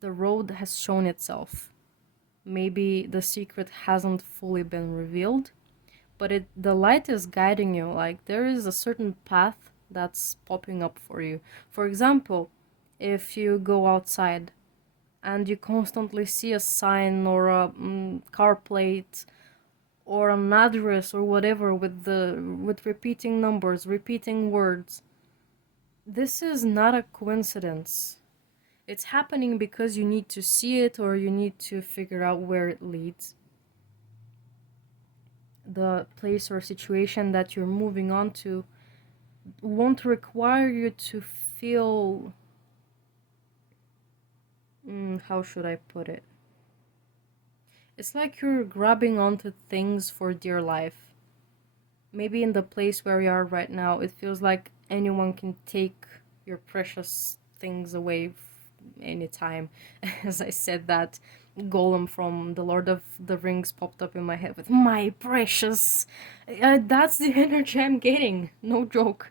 the road has shown itself. Maybe the secret hasn't fully been revealed, but the light is guiding you. Like there is a certain path that's popping up for you. For example, if you go outside and you constantly see a sign or a car plate or an address or whatever with repeating numbers, repeating words, this is not a coincidence. It's happening because you need to see it or you need to figure out where it leads. The place or situation that you're moving on to won't require you to feel, how should I put it? It's like you're grabbing onto things for dear life. Maybe in the place where you are right now, it feels like anyone can take your precious things away anytime. As I said that, Golem from The Lord of the Rings popped up in my head with my precious. That's the energy I'm getting. No joke.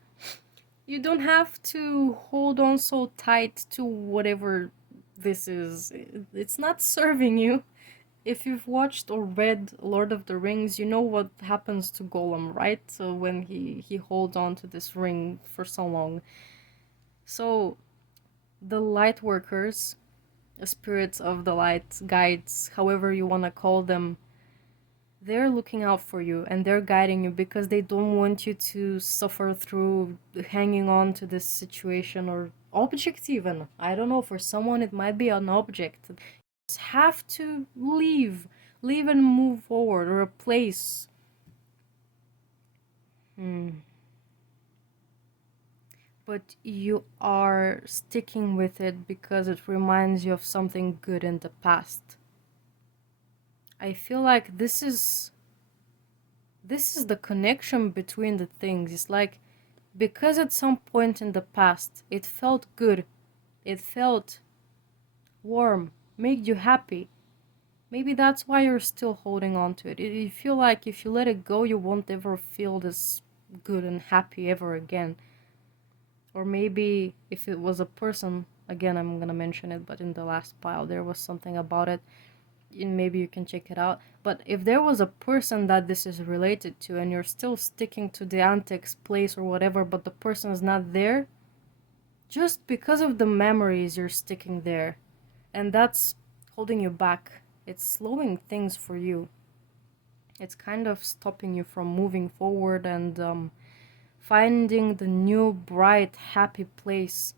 You don't have to hold on so tight to whatever this is. It's not serving you. If you've watched or read Lord of the Rings, you know what happens to Gollum, right? So when he holds on to this ring for so long. So the light workers, the spirits of the light, guides, however you want to call them, they're looking out for you and they're guiding you because they don't want you to suffer through hanging on to this situation or object even. I don't know, for someone it might be an object. You just have to leave and move forward, or a place. But you are sticking with it because it reminds you of something good in the past. I feel like this is the connection between the things. It's like because at some point in the past it felt good, it felt warm, made you happy. Maybe that's why you're still holding on to it. You feel like if you let it go, you won't ever feel this good and happy ever again. Or maybe if it was a person, again, I'm gonna mention it, but in the last pile there was something about it. Maybe you can check it out. But if there was a person that this is related to and you're still sticking to the antics place or whatever, but the person is not there, just because of the memories you're sticking there. And that's holding you back. It's slowing things for you. It's kind of stopping you from moving forward and finding the new, bright, happy place.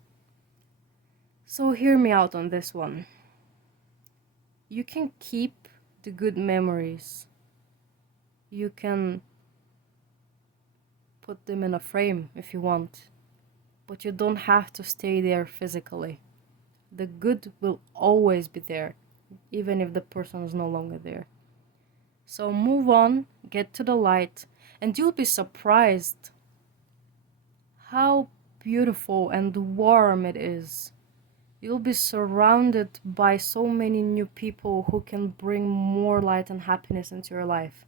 So hear me out on this one. You can keep the good memories. You can put them in a frame if you want, but you don't have to stay there physically. The good will always be there, even if the person is no longer there. So move on, get to the light, and you'll be surprised how beautiful and warm it is. You'll be surrounded by so many new people who can bring more light and happiness into your life,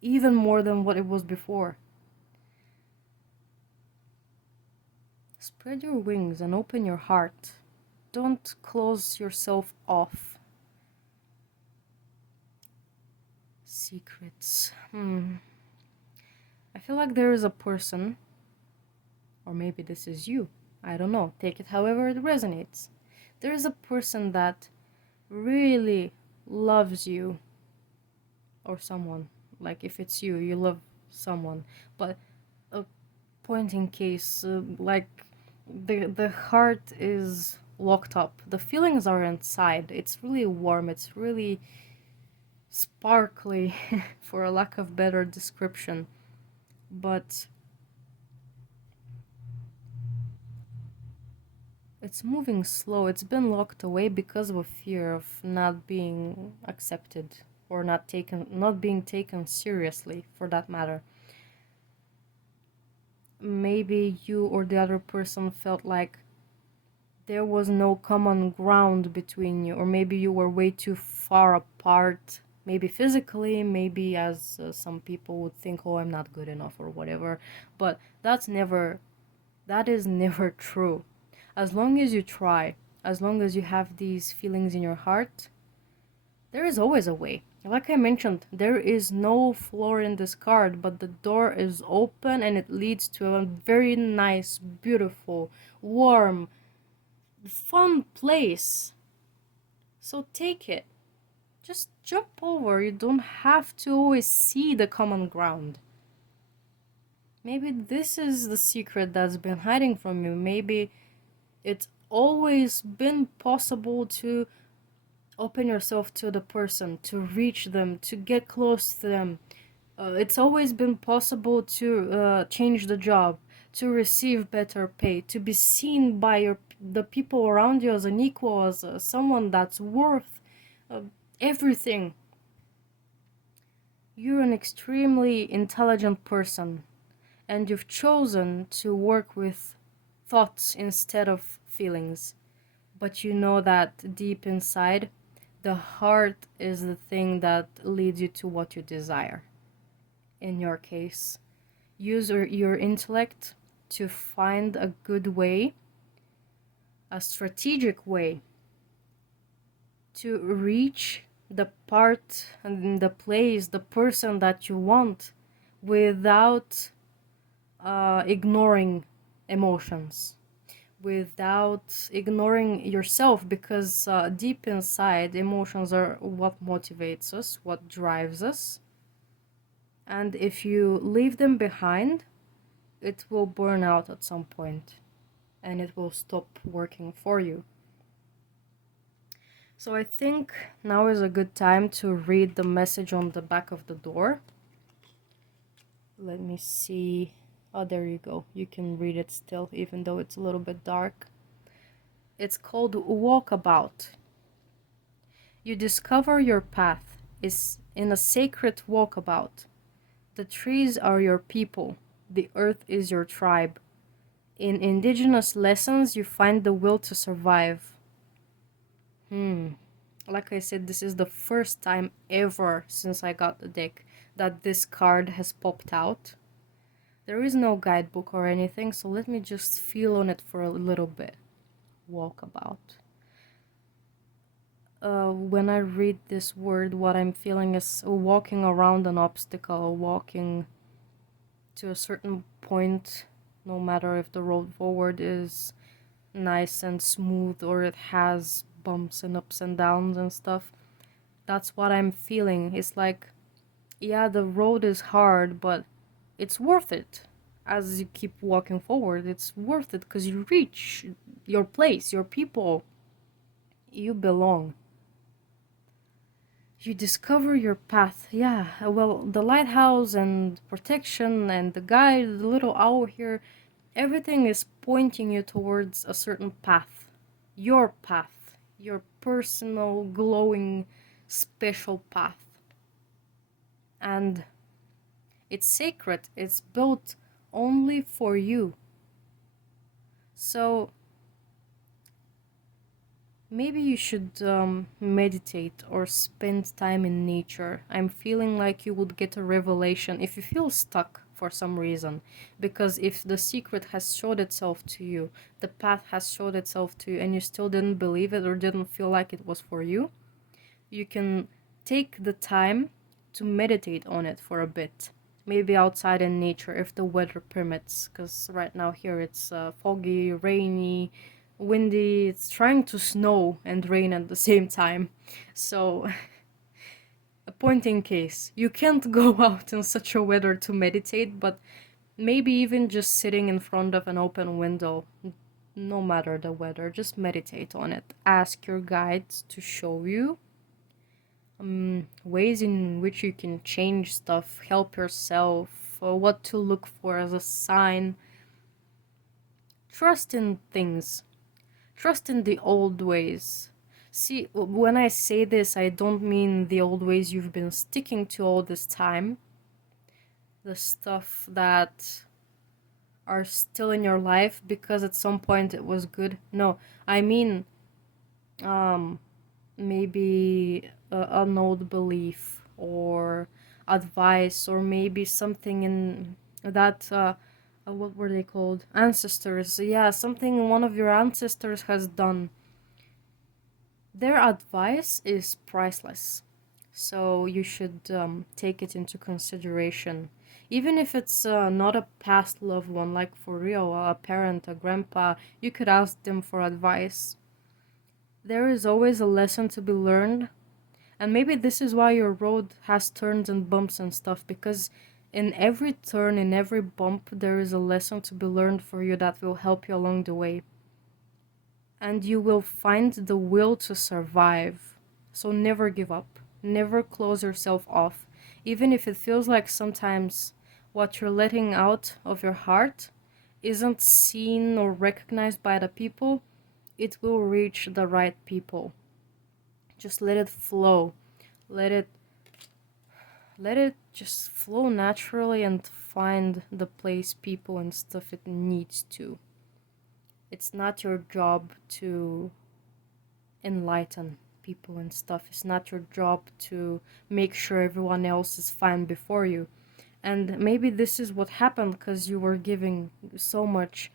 even more than what it was before. Spread your wings and open your heart. Don't close yourself off. Secrets. I feel like there is a person, or maybe this is you. I don't know. Take it however it resonates. There is a person that really loves you, or someone. Like if it's you, you love someone. But a point in case, like the heart is locked up. The feelings are inside. It's really warm. It's really sparkly, for a lack of better description. But it's moving slow. It's been locked away because of a fear of not being accepted or not being taken seriously, for that matter. Maybe you or the other person felt like there was no common ground between you, or maybe you were way too far apart, maybe physically, maybe as some people would think, oh, I'm not good enough or whatever. But that is never true. As long as you try, as long as you have these feelings in your heart, there is always a way. Like I mentioned, there is no floor in this card, but the door is open and it leads to a very nice, beautiful, warm, fun place. So take it. Just jump over. You don't have to always see the common ground. Maybe this is the secret that's been hiding from you. Maybe it's always been possible to open yourself to the person, to reach them, to get close to them. It's always been possible to change the job, to receive better pay, to be seen by the people around you as an equal, as someone that's worth everything. You're an extremely intelligent person, and you've chosen to work with thoughts instead of feelings. But you know that deep inside, the heart is the thing that leads you to what you desire. In your case, use your intellect to find a good way, a strategic way to reach the part and the place, the person that you want, without ignoring emotions, without ignoring yourself, because deep inside, emotions are what motivates us, what drives us. And if you leave them behind, it will burn out at some point and it will stop working for you. So I think now is a good time to read the message on the back of the door. Let me see. Oh, there you go. You can read it still, even though it's a little bit dark. It's called Walkabout. You discover your path is in a sacred walkabout. The trees are your people. The earth is your tribe. In indigenous lessons, you find the will to survive. Like I said, this is the first time ever since I got the deck that this card has popped out. There is no guidebook or anything, so let me just feel on it for a little bit. Walkabout. When I read this word, what I'm feeling is walking around an obstacle, walking to a certain point, no matter if the road forward is nice and smooth or it has bumps and ups and downs and stuff. That's what I'm feeling. It's like, yeah, the road is hard, but it's worth it. As you keep walking forward, it's worth it because you reach your place, your people. You belong. You discover your path. Yeah, well, the lighthouse and protection and the guide, the little owl here, everything is pointing you towards a certain path. Your path. Your personal, glowing, special path. And it's sacred. It's built only for you. So maybe you should meditate or spend time in nature. I'm feeling like you would get a revelation if you feel stuck for some reason. Because if the secret has showed itself to you, the path has showed itself to you, and you still didn't believe it or didn't feel like it was for you, you can take the time to meditate on it for a bit. Maybe outside in nature if the weather permits, because right now here it's foggy, rainy, windy. It's trying to snow and rain at the same time. So, a point in case, you can't go out in such a weather to meditate, but maybe even just sitting in front of an open window, no matter the weather, just meditate on it. Ask your guides to show you ways in which you can change stuff, help yourself, what to look for as a sign. Trust in things. Trust in the old ways. See, when I say this, I don't mean the old ways you've been sticking to all this time. The stuff that are still in your life because at some point it was good. No, I mean, um, maybe an old belief or advice, or maybe something in that what were they called, ancestors, yeah, something one of your ancestors has done. Their advice is priceless, so you should take it into consideration, even if it's not a past loved one, like for real, a parent, a grandpa. You could ask them for advice. There is always a lesson to be learned. And maybe this is why your road has turns and bumps and stuff, because in every turn, in every bump, there is a lesson to be learned for you that will help you along the way. And you will find the will to survive. So never give up. Never close yourself off. Even if it feels like sometimes what you're letting out of your heart isn't seen or recognized by the people, it will reach the right people. Just let it flow. Let it just flow naturally and find the place, people, and stuff it needs to. It's not your job to enlighten people and stuff. It's not your job to make sure everyone else is fine before you. And maybe this is what happened because you were giving so much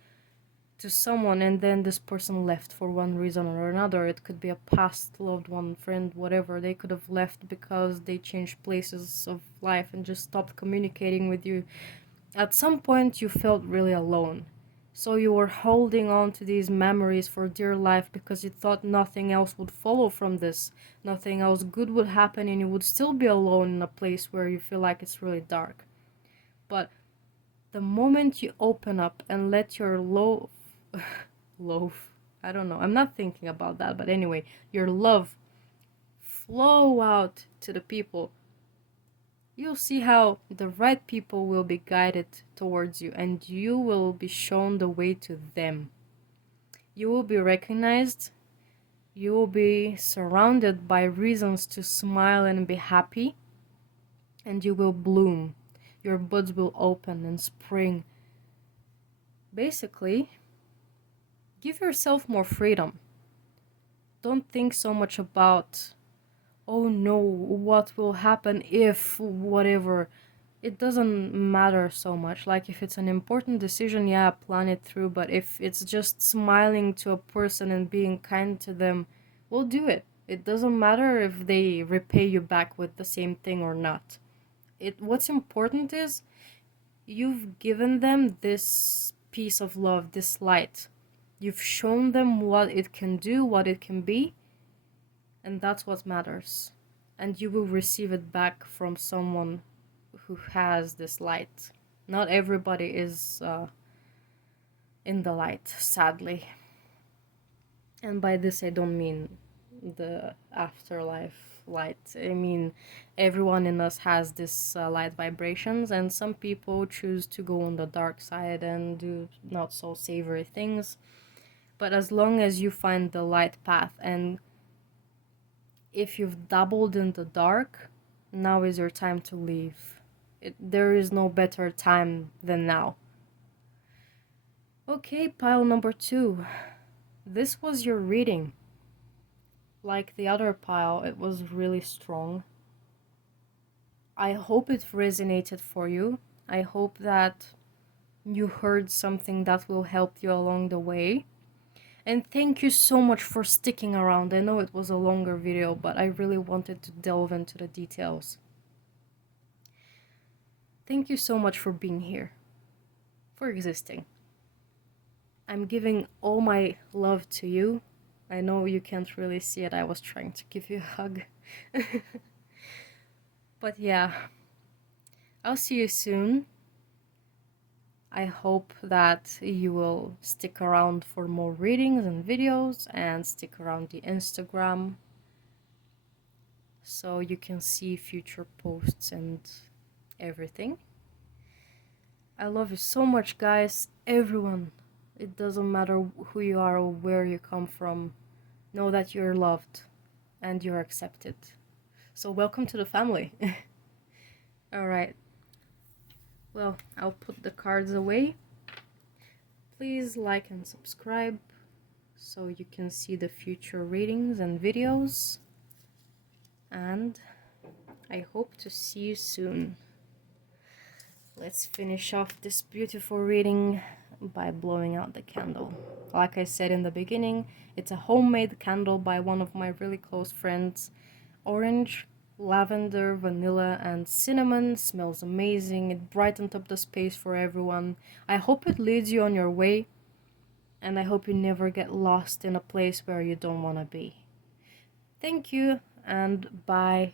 to someone and then this person left for one reason or another. It could be a past loved one, friend, whatever. They could have left because they changed places of life and just stopped communicating with you. At some point you felt really alone, so you were holding on to these memories for dear life because you thought nothing else would follow from this, nothing else good would happen, and you would still be alone in a place where you feel like it's really dark. But the moment you open up and let your loaf, I don't know, I'm not thinking about that, but anyway, your love flow out to the people, you'll see how the right people will be guided towards you and you will be shown the way to them. You will be recognized, you will be surrounded by reasons to smile and be happy, and you will bloom. Your buds will open and spring. Basically, give yourself more freedom. Don't think so much about, oh no, what will happen if whatever. It doesn't matter so much. Like if it's an important decision, yeah, plan it through, but if it's just smiling to a person and being kind to them, well, do it. It doesn't matter if they repay you back with the same thing or not. What's important is you've given them this piece of love, this light. You've shown them what it can do, what it can be, and that's what matters. And you will receive it back from someone who has this light. Not everybody is in the light, sadly. And by this I don't mean the afterlife light. I mean, everyone in us has this light vibrations, and some people choose to go on the dark side and do not so savory things. But as long as you find the light path, and if you've dabbled in the dark, now is your time to leave. There is no better time than now. Okay, pile number 2. This was your reading. Like the other pile, it was really strong. I hope it resonated for you. I hope that you heard something that will help you along the way. And thank you so much for sticking around. I know it was a longer video, but I really wanted to delve into the details. Thank you so much for being here, for existing. I'm giving all my love to you. I know you can't really see it. I was trying to give you a hug. But yeah, I'll see you soon. I hope that you will stick around for more readings and videos, and stick around the Instagram so you can see future posts and everything. I love you so much, guys. Everyone. It doesn't matter who you are or where you come from. Know that you're loved and you're accepted. So welcome to the family. Alright. Well, I'll put the cards away. Please like and subscribe so you can see the future readings and videos. And I hope to see you soon. Let's finish off this beautiful reading by blowing out the candle. Like I said in the beginning, it's a homemade candle by one of my really close friends. Orange, lavender, vanilla, and cinnamon. Smells amazing. It brightened up the space for everyone. I hope it leads you on your way, and I hope you never get lost in a place where you don't want to be. Thank you, and bye.